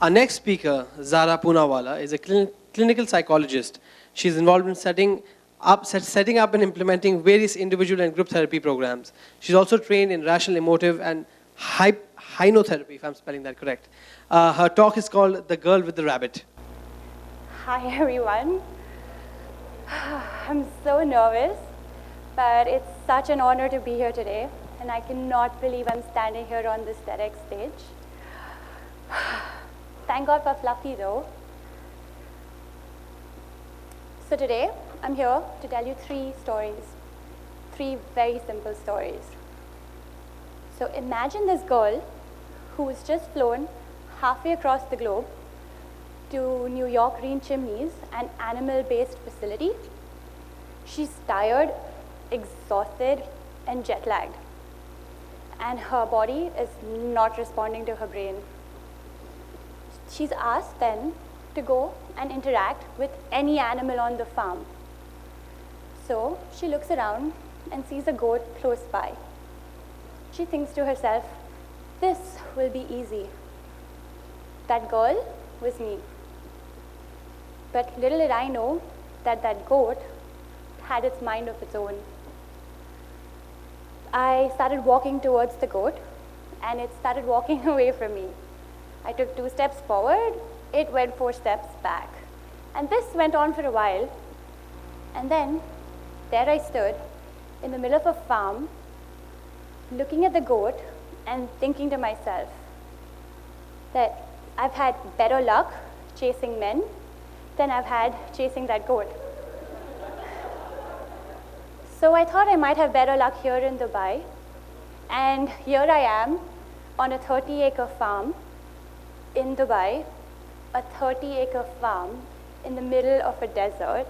Our next speaker, Zahra Poonawala, is a clinical psychologist. She's involved in setting up and implementing various individual and group therapy programs. She's also trained in rational emotive and hynotherapy, if I'm spelling that correct. Her talk is called The Girl with the Rabbit. Hi everyone. I'm so nervous, but it's such an honor to be here today, and I cannot believe I'm standing here on this TEDx stage. Thank God for Fluffy though. So today, I'm here to tell you 3 stories, 3 very simple stories. So imagine this girl who was just flown halfway across the globe to New York Green Chimneys, an animal-based facility. She's tired, exhausted, and jet-lagged. And her body is not responding to her brain. She's asked then to go and interact with any animal on the farm. So she looks around and sees a goat close by. She thinks to herself, this will be easy. That girl was me. But little did I know that that goat had its mind of its own. I started walking towards the goat, and it started walking away from me. I took 2 steps forward, it went 4 steps back. And this went on for a while. And then, there I stood in the middle of a farm, looking at the goat and thinking to myself that I've had better luck chasing men than I've had chasing that goat. So I thought I might have better luck here in Dubai. And here I am on a 30-acre farm in Dubai, a 30-acre farm in the middle of a desert,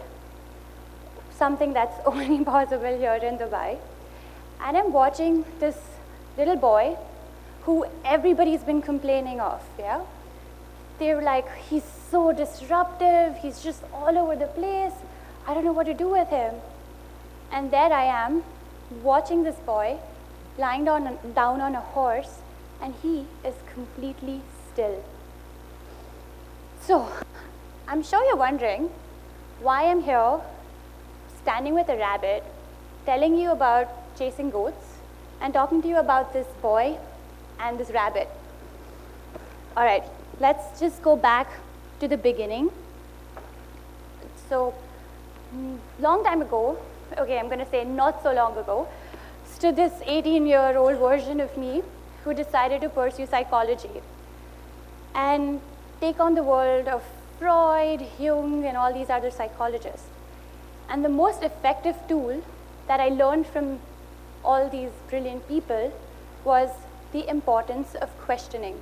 something that's only possible here in Dubai. And I'm watching this little boy who everybody's been complaining of, yeah? They're like, he's so disruptive, he's just all over the place, I don't know what to do with him. And there I am, watching this boy lying down on a horse, and he is completely still. So, I'm sure you're wondering why I'm here, standing with a rabbit, telling you about chasing goats, and talking to you about this boy and this rabbit. All right, let's just go back to the beginning. So, long time ago, okay, I'm going to say not so long ago, stood this 18-year-old version of me who decided to pursue psychology and take on the world of Freud, Jung, and all these other psychologists. And the most effective tool that I learned from all these brilliant people was the importance of questioning.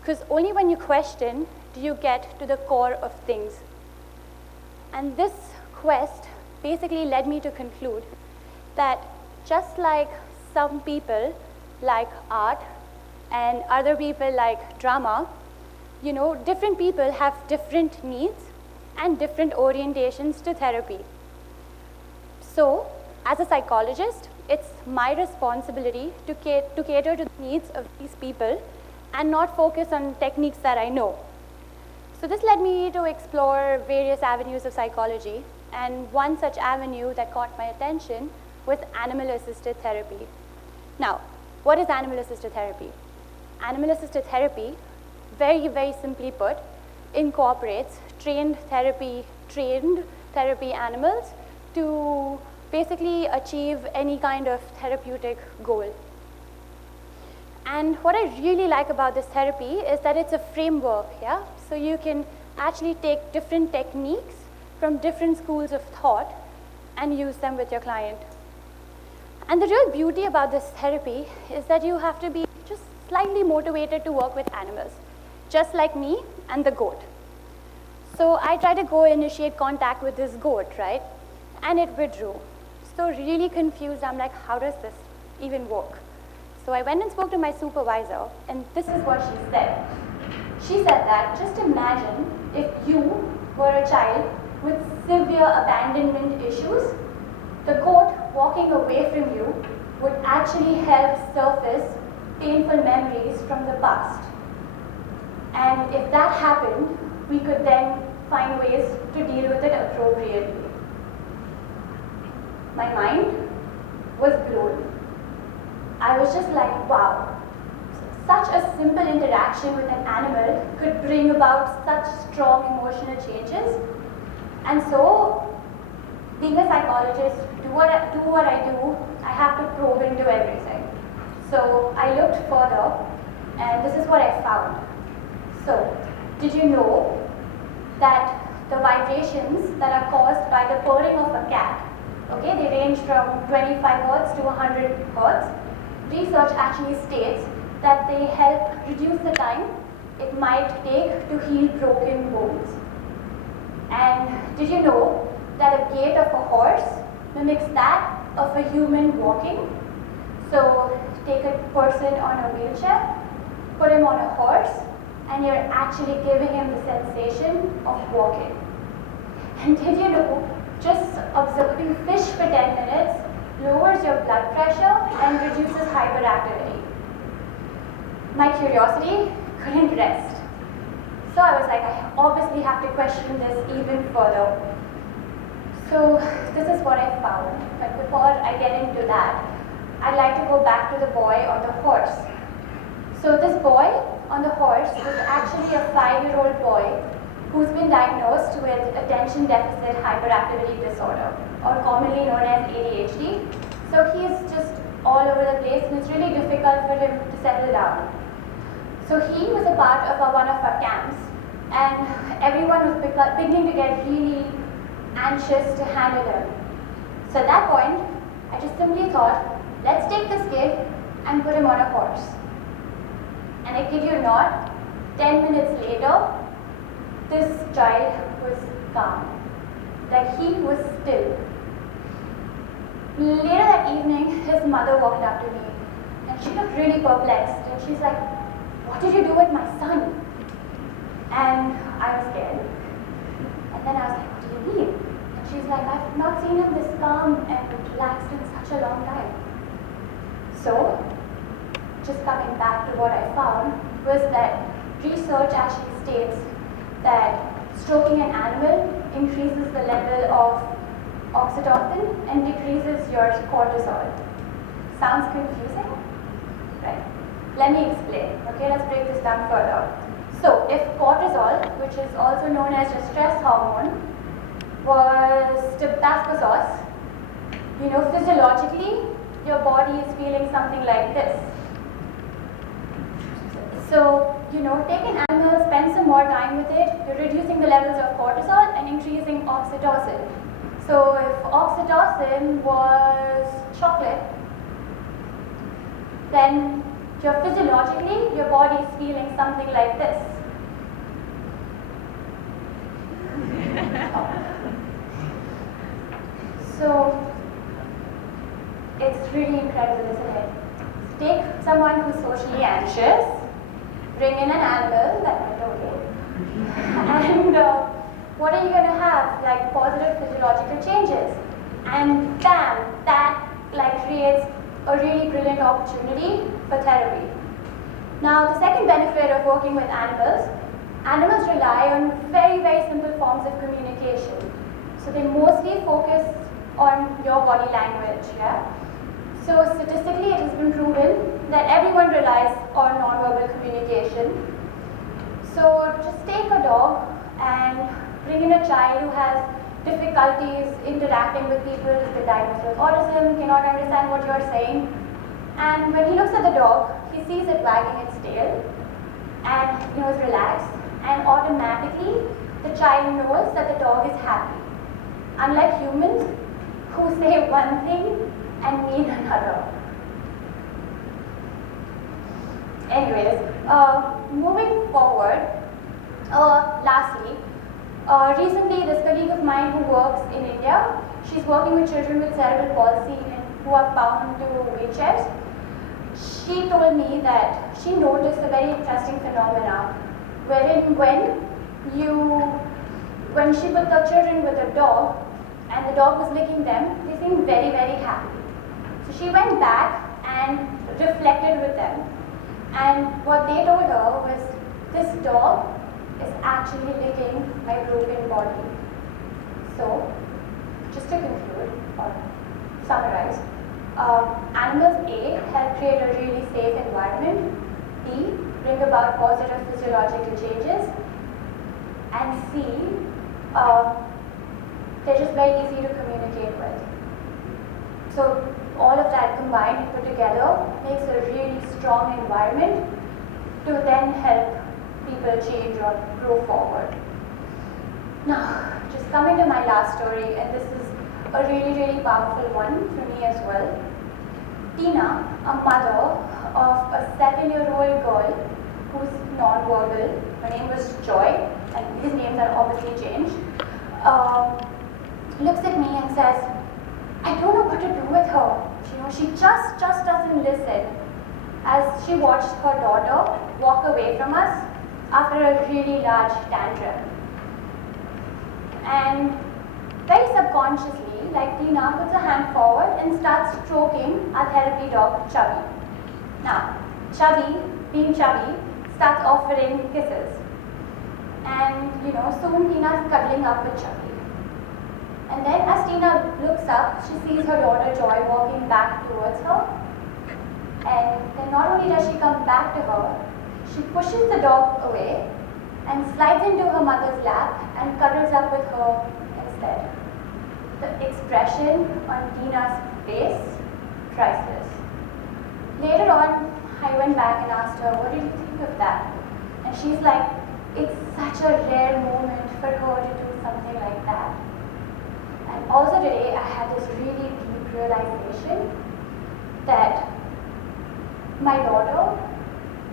Because only when you question do you get to the core of things. And this quest basically led me to conclude that just like some people like art and other people like drama, you know, different people have different needs and different orientations to therapy. So, as a psychologist, it's my responsibility to cater to the needs of these people and not focus on techniques that I know. So this led me to explore various avenues of psychology, and one such avenue that caught my attention was animal-assisted therapy. Now, what is animal-assisted therapy? Animal-assisted therapy, very, very simply put, incorporates trained therapy animals to basically achieve any kind of therapeutic goal. And what I really like about this therapy is that it's a framework, yeah? So you can actually take different techniques from different schools of thought and use them with your client. And the real beauty about this therapy is that you have to be just slightly motivated to work with animals, just like me and the goat. So I tried to go initiate contact with this goat, right? And it withdrew. So really confused, I'm like, how does this even work? So I went and spoke to my supervisor, and this is what she said. She said that, just imagine if you were a child with severe abandonment issues, the goat walking away from you would actually help surface painful memories from the past. And if that happened, we could then find ways to deal with it appropriately. My mind was blown. I was just like, wow, such a simple interaction with an animal could bring about such strong emotional changes. And so, being a psychologist, do what I do, I have to probe into everything. So I looked further, and this is what I found. So, did you know that the vibrations that are caused by the purring of a cat, okay, they range from 25 Hertz to 100 Hertz. Research actually states that they help reduce the time it might take to heal broken bones. And did you know that a gait of a horse mimics that of a human walking? So take a person on a wheelchair, put him on a horse, and you're actually giving him the sensation of walking. And did you know, just observing fish for 10 minutes lowers your blood pressure and reduces hyperactivity? My curiosity couldn't rest. So I was like, I obviously have to question this even further. So this is what I found. But before I get into that, I'd like to go back to the boy on the horse. So this boy on the horse was actually a 5-year-old boy who's been diagnosed with attention deficit hyperactivity disorder, or commonly known as ADHD. So he's just all over the place, and it's really difficult for him to settle down. So he was a part of one of our camps, and everyone was beginning to get really anxious to handle him. So at that point, I just simply thought, let's take this kid and put him on a horse. And I kid you not, 10 minutes later, this child was calm. Like, he was still. Later that evening, his mother walked up to me, and she looked really perplexed, and she's like, what did you do with my son? And I was scared. And then I was like, what do you mean? And she's like, I've not seen him this calm and relaxed in such a long time. So, just coming back to what I found was that research actually states that stroking an animal increases the level of oxytocin and decreases your cortisol. Sounds confusing? Right. Let me explain. Okay, let's break this down further. So, if cortisol, which is also known as your stress hormone, was Tabasco sauce, you know, physiologically, your body is feeling something like this. So, you know, take an animal, spend some more time with it, you're reducing the levels of cortisol and increasing oxytocin. So, if oxytocin was chocolate, then physiologically, your body is feeling something like this. So, it's really incredible, isn't it? Take someone who's socially anxious, bring in an animal, that went okay, and what are you going to have? Like positive physiological changes. And bam, that like creates a really brilliant opportunity for therapy. Now, the second benefit of working with animals rely on very, very simple forms of communication. So they mostly focus on your body language, yeah? So statistically, it has been proven that everyone relies on nonverbal communication. So just take a dog and bring in a child who has difficulties interacting with people with diagnosed with autism, cannot understand what you're saying. And when he looks at the dog, he sees it wagging its tail and he knows relaxed, and automatically the child knows that the dog is happy. Unlike humans who say one thing and mean another. Anyways, moving forward, lastly, recently this colleague of mine who works in India, she's working with children with cerebral palsy and who are bound to wheelchairs. She told me that she noticed a very interesting phenomena wherein when she put the children with a dog and the dog was licking them, they seemed very, very happy. So she went back and reflected with them. And what they told her was this dog is actually licking my broken body. So, just to conclude or summarize, animals A, help create a really safe environment, B, bring about positive physiological changes, and C, they're just very easy to communicate with. So all of that combined and put together makes a really strong environment to then help people change or grow forward. Now, just coming to my last story, and this is a really, really powerful one for me as well. Tina, a mother of a 7-year-old girl who's non-verbal, her name was Joy, and his names are obviously changed, looks at me and says, I don't know what to do with her. She just doesn't listen. As she watched her daughter walk away from us after a really large tantrum. And very subconsciously, like Tina puts her hand forward and starts stroking our therapy dog, Chubby. Now, Chubby, being Chubby, starts offering kisses. And soon Tina's cuddling up with Chubby. And then as Tina looks up, she sees her daughter Joy walking back towards her. And then not only does she come back to her, she pushes the dog away and slides into her mother's lap and cuddles up with her instead. The expression on Tina's face, priceless. Later on, I went back and asked her, what did you think of that? And she's like, it's such a rare moment for her to do something like that. And also today, I had this really deep realization that my daughter,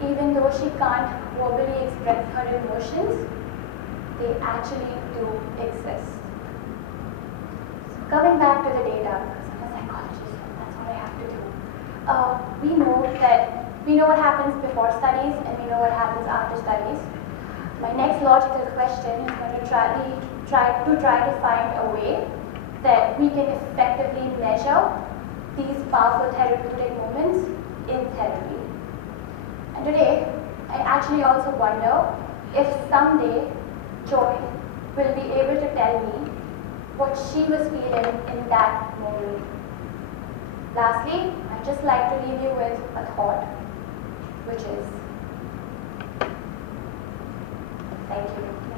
even though she can't verbally express her emotions, they actually do exist. So coming back to the data, because I'm a psychologist, that's what I have to do. We know what happens before studies, and we know what happens after studies. My next logical question is going to try to find a way that we can effectively measure these powerful therapeutic moments in therapy. And today, I actually also wonder if someday Joy will be able to tell me what she was feeling in that moment. Lastly, I'd just like to leave you with a thought, which is, thank you.